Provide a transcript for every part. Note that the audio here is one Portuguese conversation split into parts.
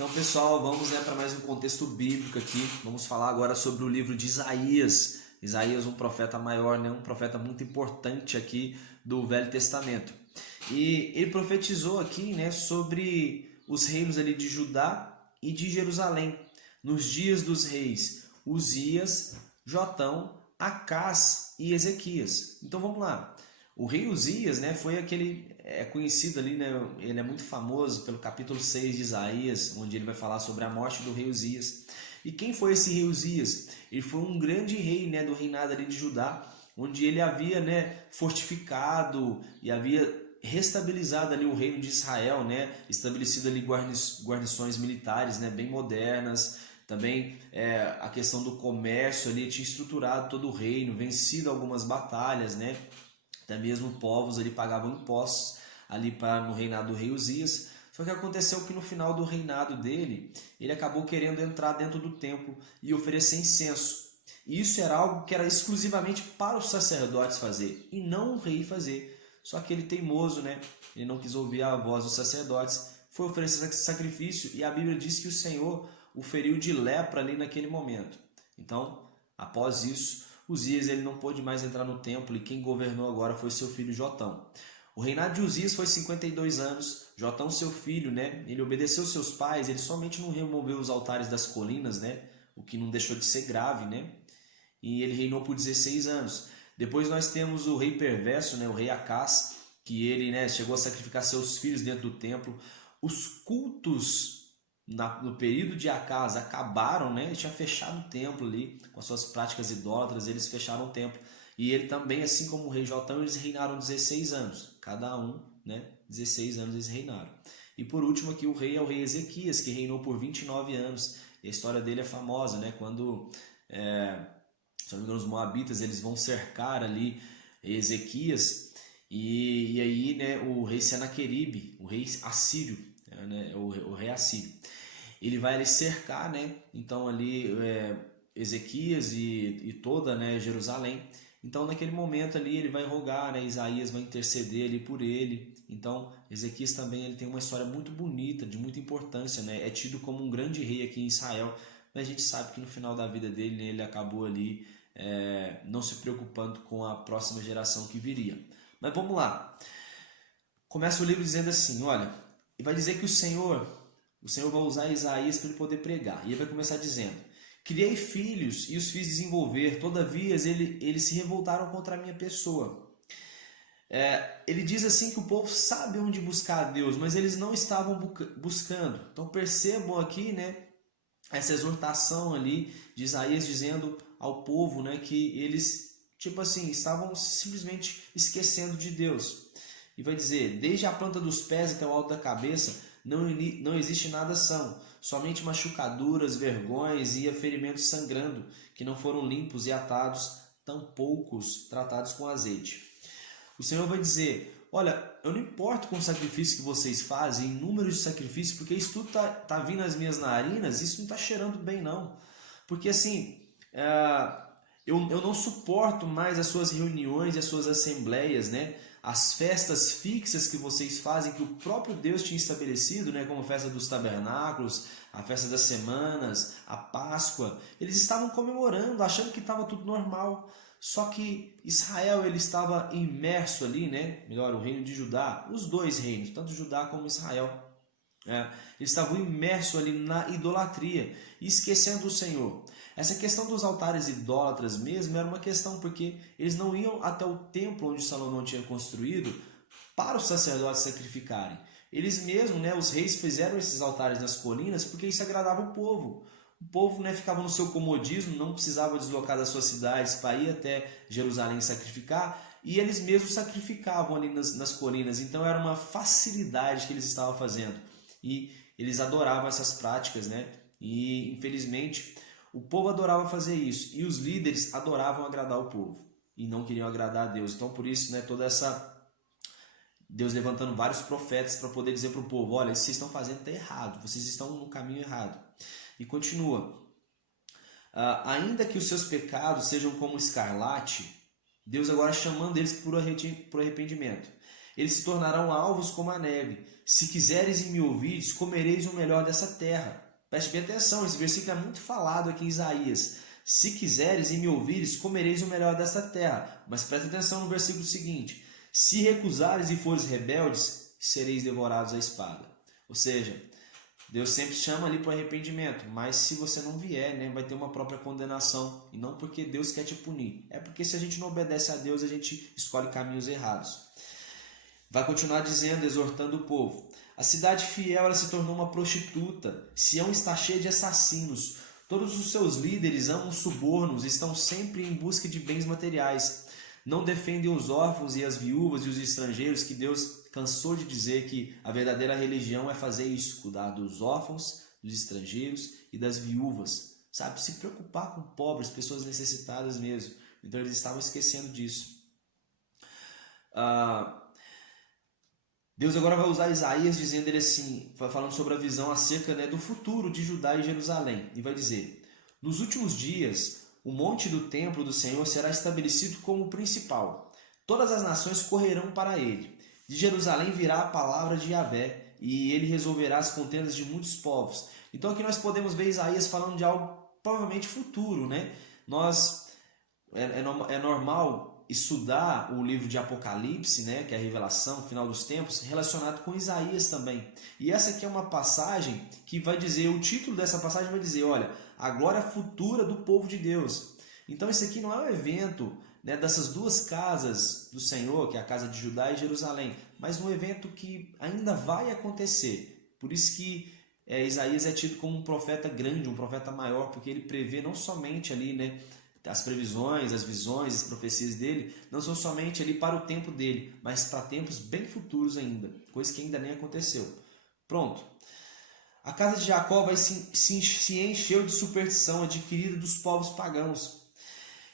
Então, pessoal, vamos para mais um contexto bíblico aqui. Vamos falar agora sobre o livro de Isaías. Isaías, um profeta maior, né? Um profeta muito importante aqui do Velho Testamento. E ele profetizou aqui, né, sobre os reinos ali de Judá e de Jerusalém, nos dias dos reis Uzias, Jotão, Acás e Ezequias. Então vamos lá. O rei Uzias, né, foi aquele conhecido ali, né, ele é muito famoso pelo capítulo 6 de Isaías, onde ele vai falar sobre a morte do rei Uzias. E quem foi esse rei Uzias? Ele foi um grande rei, né, do reinado ali de Judá, onde ele havia, né, fortificado e havia restabilizado ali o reino de Israel, né, estabelecido ali guarnições militares, né, bem modernas. Também a questão do comércio ali, tinha estruturado todo o reino, vencido algumas batalhas, né? Até mesmo povos ali pagavam impostos ali no reinado do rei Uzias. Só que aconteceu que no final do reinado dele, ele acabou querendo entrar dentro do templo e oferecer incenso. E isso era algo que era exclusivamente para os sacerdotes fazer e não o rei fazer. Só que ele teimoso, né? Ele não quis ouvir a voz dos sacerdotes, foi oferecer sacrifício e a Bíblia diz que o Senhor o feriu de lepra ali naquele momento. Então, após isso, Uzias ele não pôde mais entrar no templo e quem governou agora foi seu filho Jotão. O reinado de Uzias foi 52 anos. Jotão, seu filho, né, ele obedeceu seus pais, ele somente não removeu os altares das colinas, né, o que não deixou de ser grave, né? E ele reinou por 16 anos. Depois nós temos o rei perverso, né, o rei Acás, que ele, né, chegou a sacrificar seus filhos dentro do templo. Os cultos no período de Acás acabaram, né? Ele tinha fechado o templo ali com as suas práticas idólatras, eles fecharam o templo. E ele também, assim como o rei Jotão, eles reinaram 16 anos, cada um, né? 16 anos eles reinaram. E por último aqui o rei é o rei Ezequias, que reinou por 29 anos. E a história dele é famosa, né? Quando, se não me engano, os moabitas eles vão cercar ali Ezequias e aí, né, o rei Senaqueribe, o rei assírio, né, o rei assírio, ele vai ali cercar, né? Então ali Ezequias e toda, né, Jerusalém. Então naquele momento ali ele vai rogar, né? Isaías vai interceder ali por ele. Então Ezequias também ele tem uma história muito bonita, de muita importância, né? É tido como um grande rei aqui em Israel, mas a gente sabe que no final da vida dele, né, ele acabou ali não se preocupando com a próxima geração que viria. Mas vamos lá. Começa o livro dizendo assim, olha, e vai dizer que o Senhor vai usar Isaías para ele poder pregar. E ele vai começar dizendo: criei filhos e os fiz desenvolver, todavia eles se revoltaram contra a minha pessoa. Ele diz assim que o povo sabe onde buscar a Deus, mas eles não estavam buscando. Então percebam aqui, né, essa exortação ali de Isaías dizendo ao povo, né, que eles, tipo assim, estavam simplesmente esquecendo de Deus. E vai dizer: desde a planta dos pés até o alto da cabeça, não existe nada são, somente machucaduras, vergões e ferimentos sangrando, que não foram limpos e atados, tão poucos tratados com azeite. O Senhor vai dizer: olha, eu não importo com o sacrifício que vocês fazem, em número de sacrifícios, porque isso tudo tá vindo às minhas narinas, isso não está cheirando bem não. Porque assim, eu não suporto mais as suas reuniões e as suas assembleias, né? As festas fixas que vocês fazem, que o próprio Deus tinha estabelecido, né? Como a festa dos tabernáculos, a festa das semanas, a Páscoa. Eles estavam comemorando, achando que estava tudo normal. Só que Israel ele estava imerso ali, né? Melhor, o reino de Judá, os dois reinos, tanto Judá como Israel. Eles estavam imersos ali na idolatria e esquecendo o Senhor. Essa questão dos altares idólatras mesmo era uma questão porque eles não iam até o templo onde Salomão tinha construído para os sacerdotes sacrificarem. Eles mesmos, né, os reis fizeram esses altares nas colinas porque isso agradava o povo. O povo, né, ficava no seu comodismo, não precisava deslocar das suas cidades para ir até Jerusalém sacrificar, e eles mesmos sacrificavam ali nas colinas. Então era uma facilidade que eles estavam fazendo. E eles adoravam essas práticas, né? E infelizmente o povo adorava fazer isso e os líderes adoravam agradar o povo e não queriam agradar a Deus. Então por isso, né, toda essa Deus levantando vários profetas para poder dizer para o povo: olha, isso que vocês estão fazendo está errado, vocês estão no caminho errado. E continua: ainda que os seus pecados sejam como escarlate, Deus agora chamando eles por arrependimento. eles se tornarão alvos como a neve. Se quiseres e me ouvires, comereis o melhor dessa terra. Preste bem atenção, esse versículo é muito falado aqui em Isaías. Se quiseres e me ouvires, comereis o melhor desta terra. Mas preste atenção no versículo seguinte. Se recusares e fores rebeldes, sereis devorados à espada. Ou seja, Deus sempre chama ali para o arrependimento, mas se você não vier, né, vai ter uma própria condenação. E não porque Deus quer te punir. É porque se a gente não obedece a Deus, a gente escolhe caminhos errados. Vai continuar dizendo, exortando o povo. A cidade fiel ela se tornou uma prostituta. Sião está cheia de assassinos. Todos os seus líderes amam subornos, estão sempre em busca de bens materiais. Não defendem os órfãos e as viúvas e os estrangeiros, que Deus cansou de dizer que a verdadeira religião é fazer isso, cuidar dos órfãos, dos estrangeiros e das viúvas. Sabe, se preocupar com pobres, pessoas necessitadas mesmo. Então eles estavam esquecendo disso. Deus agora vai usar Isaías dizendo ele assim, falando sobre a visão acerca, né, do futuro de Judá e Jerusalém. E vai dizer, nos últimos dias, o monte do templo do Senhor será estabelecido como principal. Todas as nações correrão para ele. De Jerusalém virá a palavra de Yahvé, e ele resolverá as contendas de muitos povos. Então aqui nós podemos ver Isaías falando de algo provavelmente futuro, né? É normal estudar o livro de Apocalipse, né, que é a revelação, final dos tempos, relacionado com Isaías também. E essa aqui é uma passagem que vai dizer, o título dessa passagem vai dizer, olha, a glória futura do povo de Deus. Então isso aqui não é um evento, né, dessas duas casas do Senhor, que é a casa de Judá e Jerusalém, mas um evento que ainda vai acontecer. Por isso que Isaías é tido como um profeta grande, um profeta maior, porque ele prevê não somente ali, né, as previsões, as visões, as profecias dele não são somente ali para o tempo dele, mas para tempos bem futuros ainda, coisa que ainda nem aconteceu. Pronto. A casa de Jacó vai se encheu de superstição adquirida dos povos pagãos.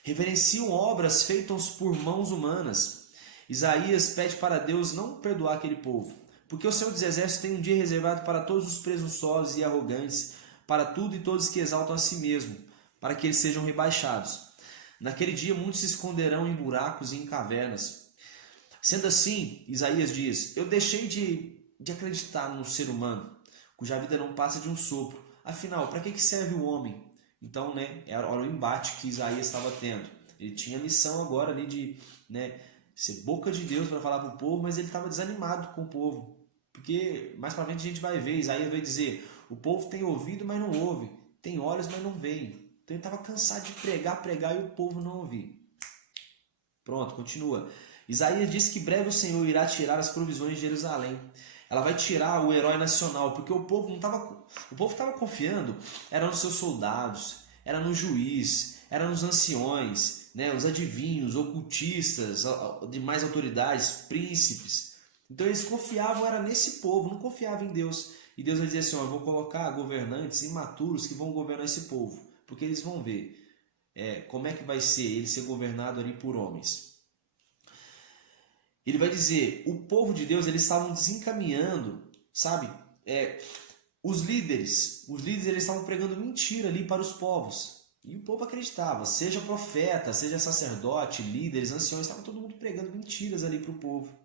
Reverenciam obras feitas por mãos humanas. Isaías pede para Deus não perdoar aquele povo, porque o Senhor dos Exércitos tem um dia reservado para todos os presunçosos e arrogantes, para tudo e todos que exaltam a si mesmo, para que eles sejam rebaixados. Naquele dia muitos se esconderão em buracos e em cavernas. Sendo assim, Isaías diz, eu deixei de acreditar no ser humano, cuja vida não passa de um sopro. Afinal, para que serve o homem? Então, né, era o embate que Isaías estava tendo. Ele tinha a missão agora ali de, né, ser boca de Deus para falar para o povo, mas ele estava desanimado com o povo. Porque mais para frente a gente vai ver, Isaías vai dizer, o povo tem ouvido, mas não ouve. Tem olhos, mas não veem. Então ele estava cansado de pregar e o povo não ouvir. Pronto, continua. Isaías diz que breve o Senhor irá tirar as provisões de Jerusalém. Ela vai tirar o herói nacional, porque o povo estava confiando, era nos seus soldados, era no juiz, era nos anciões, né, os adivinhos, ocultistas, demais autoridades, príncipes. Então eles confiavam, era nesse povo, não confiavam em Deus. E Deus vai dizer assim, eu vou colocar governantes imaturos que vão governar esse povo. Porque eles vão ver como é que vai ser ele ser governado ali por homens. Ele vai dizer, o povo de Deus, eles estavam desencaminhando, sabe? Os líderes eles estavam pregando mentira ali para os povos. E o povo acreditava, seja profeta, seja sacerdote, líderes, anciões, estava todo mundo pregando mentiras ali para o povo.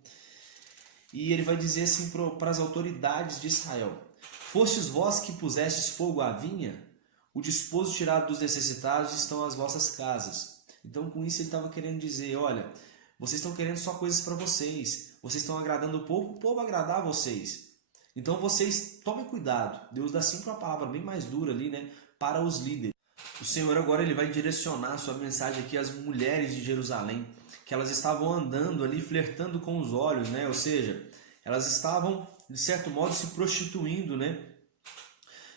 E ele vai dizer assim para as autoridades de Israel, fostes vós que pusestes fogo à vinha? O despojo tirado dos necessitados estão as vossas casas. Então com isso ele estava querendo dizer, olha, vocês estão querendo só coisas para vocês. Vocês estão agradando o povo agradar a vocês. Então vocês tomem cuidado. Deus dá sempre uma palavra bem mais dura ali, né, para os líderes. O Senhor agora ele vai direcionar a sua mensagem aqui às mulheres de Jerusalém, que elas estavam andando ali, flertando com os olhos, né? Ou seja, elas estavam, de certo modo, se prostituindo, né?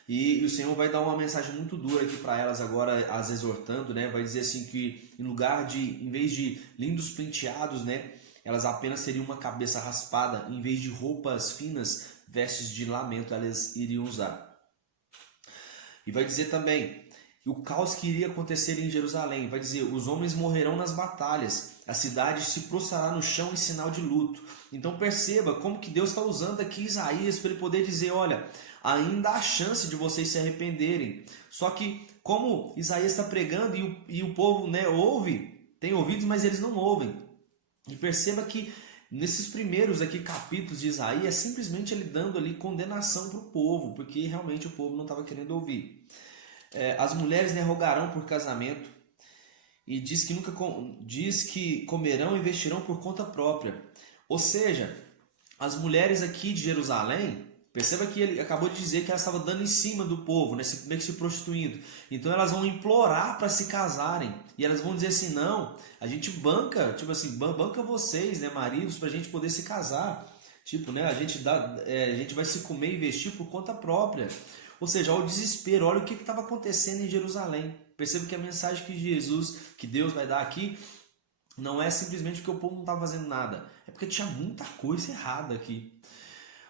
E o Senhor vai dar uma mensagem muito dura aqui para elas agora, as exortando, né? Vai dizer assim que em vez de lindos penteados, né? Elas apenas teriam uma cabeça raspada, em vez de roupas finas, vestes de lamento elas iriam usar. E vai dizer também o caos que iria acontecer em Jerusalém. Vai dizer, os homens morrerão nas batalhas, a cidade se prostrará no chão em sinal de luto. Então perceba como que Deus está usando aqui Isaías para ele poder dizer, olha, ainda há chance de vocês se arrependerem. Só que como Isaías está pregando e o povo, né, ouve, tem ouvidos, mas eles não ouvem. E perceba que Nesses primeiros aqui capítulos de Isaías, é simplesmente ele dando ali condenação para o povo, porque realmente o povo não estava querendo ouvir. As mulheres, né, rogarão por casamento, e diz que comerão e vestirão por conta própria. Ou seja, as mulheres aqui de Jerusalém, perceba que ele acabou de dizer que elas estavam dando em cima do povo, né, meio que se prostituindo. Então elas vão implorar para se casarem. E elas vão dizer assim, não, a gente banca, tipo assim, banca vocês, né, maridos, para a gente poder se casar. Tipo, né, a gente vai se comer e vestir por conta própria. Ou seja, olha o desespero, olha o que estava acontecendo em Jerusalém. Perceba que a mensagem que Deus vai dar aqui, não é simplesmente porque o povo não estava fazendo nada. É porque tinha muita coisa errada aqui.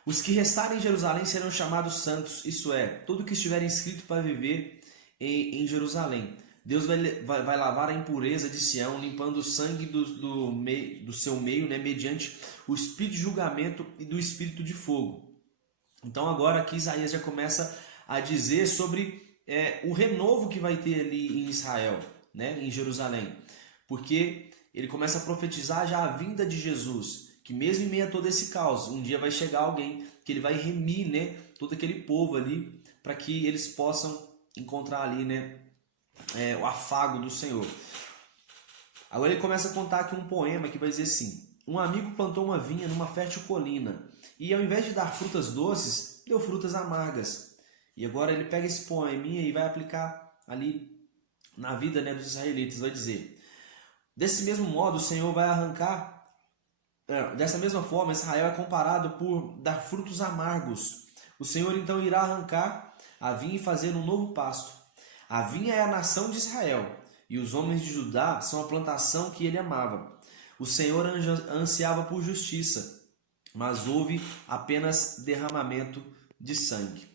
Os que restarem em Jerusalém serão chamados santos, isso é, todo que estiver inscrito para viver em Jerusalém. Deus vai lavar a impureza de Sião, limpando o sangue do seu meio, né, mediante o espírito de julgamento e do espírito de fogo. Então agora aqui Isaías já começa a dizer sobre o renovo que vai ter ali em Israel, né, em Jerusalém. Porque ele começa a profetizar já a vinda de Jesus, que mesmo em meio a todo esse caos, um dia vai chegar alguém que ele vai remir, né, todo aquele povo ali, para que eles possam encontrar ali, né, o afago do Senhor. Agora ele começa a contar aqui um poema que vai dizer assim: um amigo plantou uma vinha numa fértil colina, e ao invés de dar frutas doces, deu frutas amargas. E agora ele pega esse poeminha e vai aplicar ali na vida, né, dos israelitas, vai dizer: desse mesmo modo o Senhor vai arrancar. Dessa mesma forma, Israel é comparado por dar frutos amargos. O Senhor então irá arrancar a vinha e fazer um novo pasto. A vinha é a nação de Israel, e os homens de Judá são a plantação que ele amava. O Senhor ansiava por justiça, mas houve apenas derramamento de sangue.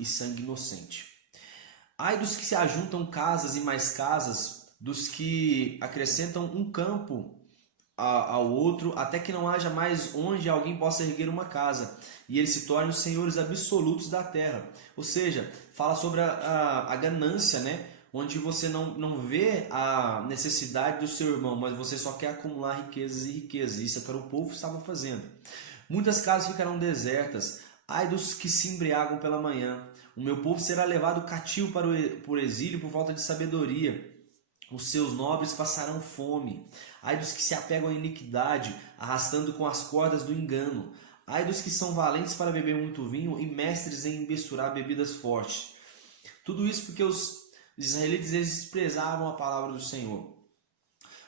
E sangue inocente. Ai dos que se ajuntam casas e mais casas, dos que acrescentam um campo ao outro, até que não haja mais onde alguém possa erguer uma casa, e eles se tornem os senhores absolutos da terra. Ou seja, fala sobre a ganância, né? Onde você não vê a necessidade do seu irmão, mas você só quer acumular riquezas e riquezas. Isso é o que o povo estava fazendo. Muitas casas ficarão desertas. Ai dos que se embriagam pela manhã. O meu povo será levado cativo por exílio por falta de sabedoria. Os seus nobres passarão fome. Ai dos que se apegam à iniquidade, arrastando com as cordas do engano. Ai dos que são valentes para beber muito vinho e mestres em misturar bebidas fortes. Tudo isso porque os israelitas desprezavam a palavra do Senhor.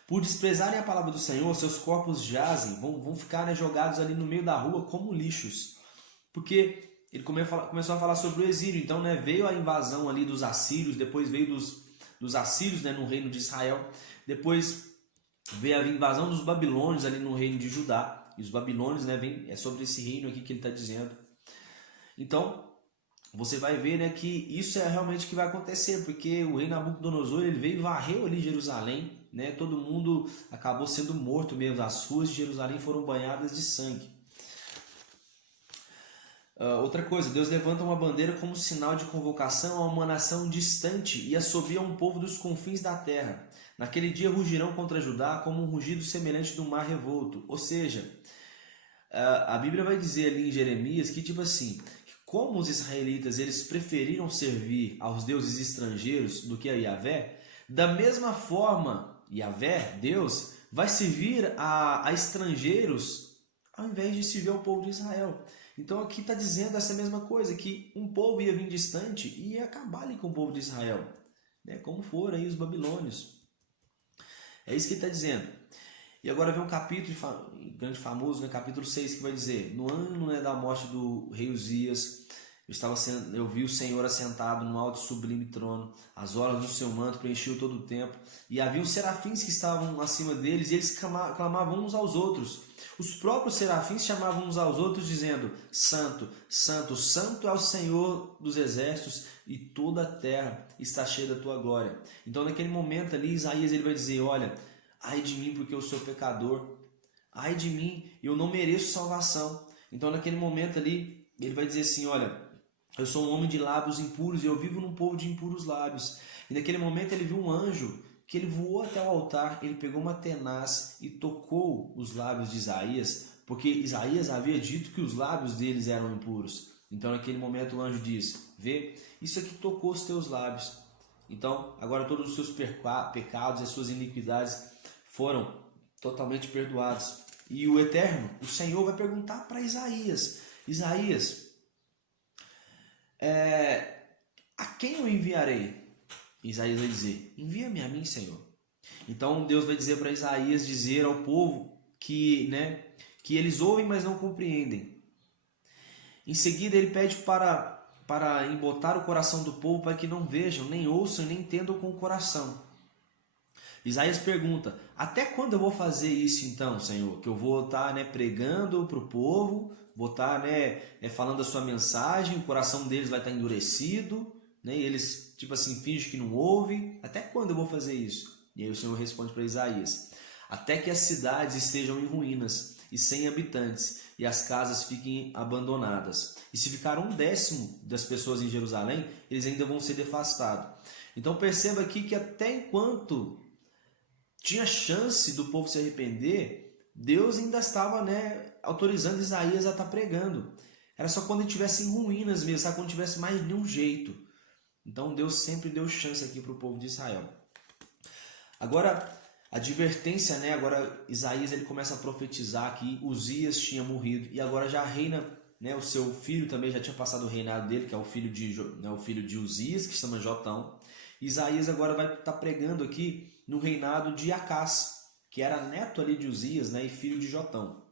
Por desprezarem a palavra do Senhor, seus corpos jazem, vão ficar jogados ali no meio da rua como lixos. Porque ele começou a falar sobre o exílio. Então, né, veio a invasão ali dos assírios, depois veio dos assírios, né, no reino de Israel. Depois veio a invasão dos babilônios ali no reino de Judá. E os babilônios, né, é sobre esse reino aqui que ele está dizendo. Então, você vai ver, né, que isso é realmente o que vai acontecer, porque o rei Nabucodonosor ele veio e varreu ali Jerusalém, né, todo mundo acabou sendo morto mesmo. As ruas de Jerusalém foram banhadas de sangue. Outra coisa, Deus levanta uma bandeira como sinal de convocação a uma nação distante e assovia um povo dos confins da terra. Naquele dia rugirão contra Judá como um rugido semelhante do mar revolto. Ou seja, a Bíblia vai dizer ali em Jeremias que tipo assim, como os israelitas eles preferiram servir aos deuses estrangeiros do que a Yahvé, da mesma forma, Yahvé, Deus, vai servir a estrangeiros ao invés de servir ao povo de Israel. Então aqui está dizendo essa mesma coisa, que um povo ia vir distante e ia acabar ali com o povo de Israel, né? Como foram aí os babilônios. É isso que ele está dizendo. E agora vem um capítulo grande famoso, né? Capítulo 6, que vai dizer: no ano, né, da morte do rei Uzias, eu vi o Senhor assentado no alto e sublime trono, as orlas do seu manto preenchiam todo o templo, e havia os serafins que estavam acima deles, e eles clamavam uns aos outros. Os próprios serafins chamavam uns aos outros, dizendo: Santo, Santo, Santo é o Senhor dos exércitos, e toda a terra está cheia da tua glória. Então naquele momento ali, Isaías ele vai dizer: olha, ai de mim porque eu sou pecador, ai de mim, eu não mereço salvação. Então naquele momento ali, ele vai dizer assim: olha, eu sou um homem de lábios impuros e eu vivo num povo de impuros lábios. E naquele momento ele viu um anjo que ele voou até o altar, ele pegou uma tenaz e tocou os lábios de Isaías, porque Isaías havia dito que os lábios deles eram impuros. Então naquele momento o anjo diz, vê, isso aqui tocou os teus lábios. Então agora todos os seus pecados e as suas iniquidades foram totalmente perdoados. E o Eterno, o Senhor, vai perguntar para Isaías, Isaías, a quem eu enviarei? Isaías vai dizer, envia-me a mim, Senhor. Então Deus vai dizer para Isaías dizer ao povo que eles ouvem, mas não compreendem. Em seguida ele pede para embotar o coração do povo para que não vejam, nem ouçam, nem entendam com o coração. Isaías pergunta, até quando eu vou fazer isso então, Senhor? Que eu vou estar pregando para o povo, vou estar falando a sua mensagem, o coração deles vai estar endurecido, e eles tipo assim fingem que não ouvem. Até quando eu vou fazer isso? E aí o Senhor responde para Isaías, até que as cidades estejam em ruínas e sem habitantes, e as casas fiquem abandonadas. E se ficar 1/10 das pessoas em Jerusalém, eles ainda vão ser devastados. Então perceba aqui que até enquanto tinha chance do povo se arrepender, Deus ainda estava autorizando Isaías a estar pregando. Era só quando ele estivesse em ruínas mesmo, sabe? Quando tivesse mais nenhum jeito. Então Deus sempre deu chance aqui para o povo de Israel. Agora, a advertência, agora Isaías ele começa a profetizar que Uzias tinha morrido e agora já reina, o seu filho também já tinha passado o reinado dele, que é o filho de Uzias, que se chama Jotão. Isaías agora vai estar pregando aqui no reinado de Acás, que era neto ali de Uzias, e filho de Jotão.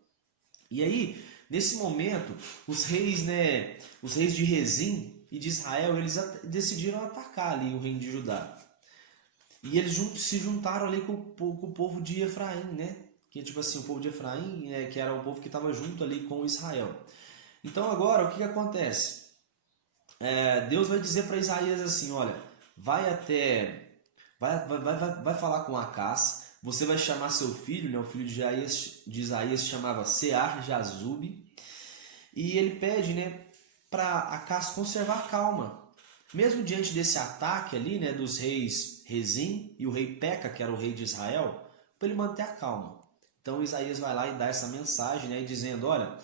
E aí, nesse momento, os reis de Rezim e de Israel, eles decidiram atacar ali o reino de Judá. E eles se juntaram ali com o povo de Efraim, que é tipo assim, o povo de Efraim, que era o povo que estava junto ali com Israel. Então agora, o que acontece? Deus vai dizer para Isaías assim, olha, vai falar com Acás, você vai chamar seu filho, o filho de Isaías chamava Sear-Jazube, e ele pede para Acás conservar calma. Mesmo diante desse ataque ali, dos reis Rezim e o rei Peca, que era o rei de Israel, para ele manter a calma. Então Isaías vai lá e dá essa mensagem, dizendo, olha,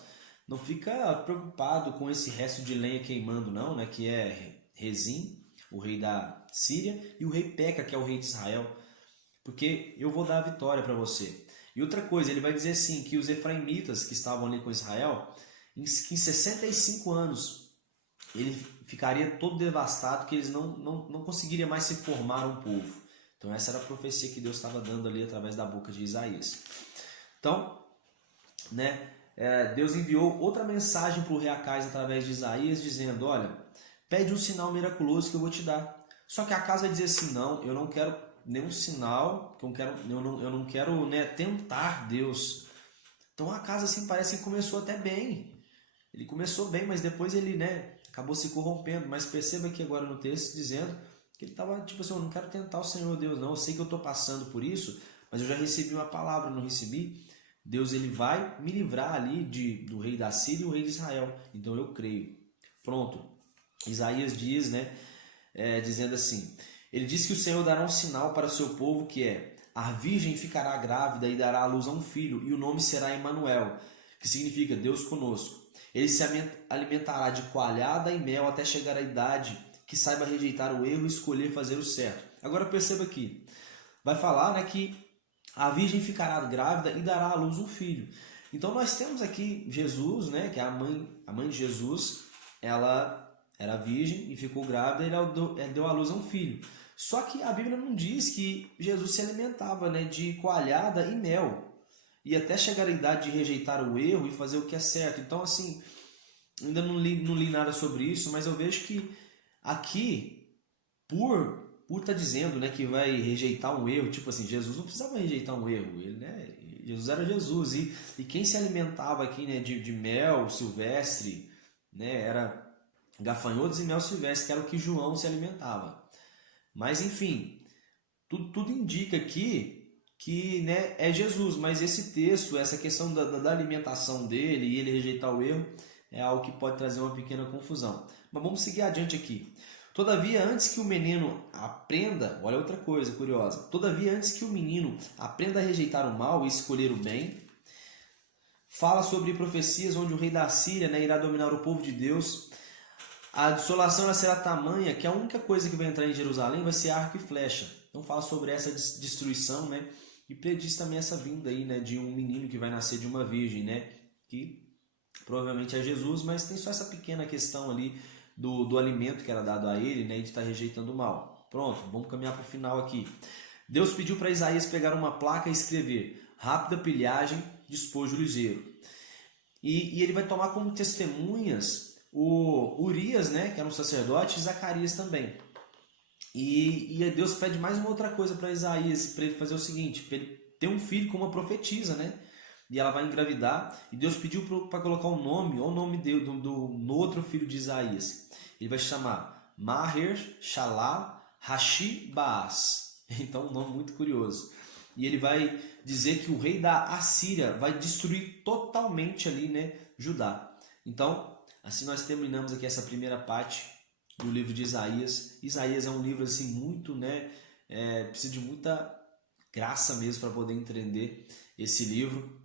não fica preocupado com esse resto de lenha queimando não, que é Rezim, o rei da Síria, e o rei Peca, que é o rei de Israel, porque eu vou dar a vitória para você. E outra coisa, ele vai dizer assim, que os efraimitas que estavam ali com Israel, em 65 anos, ele ficaria todo devastado, que eles não conseguiriam mais se formar um povo. Então essa era a profecia que Deus estava dando ali através da boca de Isaías. Então, Deus enviou outra mensagem para o rei Acás através de Isaías, dizendo, olha, pede um sinal miraculoso que eu vou te dar. Só que Acás vai dizer assim, não, eu não quero nenhum sinal, eu não quero tentar Deus. Então Acás assim parece que começou até bem. Ele começou bem, mas depois ele acabou se corrompendo. Mas perceba aqui agora no texto dizendo que ele estava tipo assim, eu não quero tentar o Senhor Deus não, eu sei que eu estou passando por isso, mas eu já recebi uma palavra, não recebi. Deus ele vai me livrar ali do rei da Síria e o rei de Israel. Então eu creio. Pronto. Isaías diz, dizendo assim, ele diz que o Senhor dará um sinal para o seu povo que é, a virgem ficará grávida e dará à luz a um filho e o nome será Emanuel, que significa Deus conosco. Ele se alimentará de coalhada e mel até chegar à idade que saiba rejeitar o erro e escolher fazer o certo. Agora perceba aqui, vai falar que a virgem ficará grávida e dará à luz um filho. Então nós temos aqui Jesus, que é a mãe de Jesus, ela era virgem e ficou grávida e ela deu à luz a um filho. Só que a Bíblia não diz que Jesus se alimentava de coalhada e mel. E até chegar à idade de rejeitar o erro e fazer o que é certo. Então, assim, ainda não li nada sobre isso, mas eu vejo que aqui, por estar dizendo que vai rejeitar um erro, tipo assim, Jesus não precisava rejeitar um erro. Ele, Jesus era Jesus. E quem se alimentava aqui de mel silvestre, era gafanhotos e mel silvestre, que era o que João se alimentava. Mas, enfim, tudo indica aqui que é Jesus, mas esse texto, essa questão da alimentação dele e ele rejeitar o erro, é algo que pode trazer uma pequena confusão. Mas vamos seguir adiante aqui. Todavia, antes que o menino aprenda, olha outra coisa curiosa, todavia, antes que o menino aprenda a rejeitar o mal e escolher o bem, fala sobre profecias onde o rei da Síria, né, irá dominar o povo de Deus. A desolação será tamanha que a única coisa que vai entrar em Jerusalém vai ser arco e flecha. Então fala sobre essa destruição, né? E prediz também essa vinda aí, né, de um menino que vai nascer de uma virgem, né? Que provavelmente é Jesus, mas tem só essa pequena questão ali do alimento que era dado a ele, né, e de estar rejeitando o mal. Pronto, vamos caminhar para o final aqui. Deus pediu para Isaías pegar uma placa e escrever: rápida pilhagem, despojo ligeiro. E ele vai tomar como testemunhas o Urias, né, que era um sacerdote, e Zacarias também. E Deus pede mais uma outra coisa para Isaías, para ele fazer o seguinte, para ele ter um filho com uma profetisa, né? E ela vai engravidar, e Deus pediu para colocar um nome, ou o nome no outro filho de Isaías. Ele vai chamar Maher Shalal Hashi Baas. Então, um nome muito curioso. E ele vai dizer que o rei da Assíria vai destruir totalmente ali, né, Judá. Então, assim nós terminamos aqui essa primeira parte do livro de Isaías. Isaías é um livro assim muito, né, precisa de muita graça mesmo para poder entender esse livro.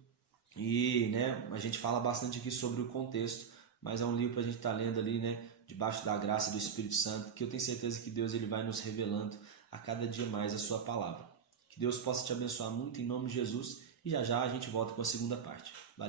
E, né, a gente fala bastante aqui sobre o contexto, mas é um livro para a gente estar lendo ali, né, debaixo da graça do Espírito Santo, que eu tenho certeza que Deus ele vai nos revelando a cada dia mais a sua palavra. Que Deus possa te abençoar muito em nome de Jesus, e já já a gente volta com a segunda parte. Valeu!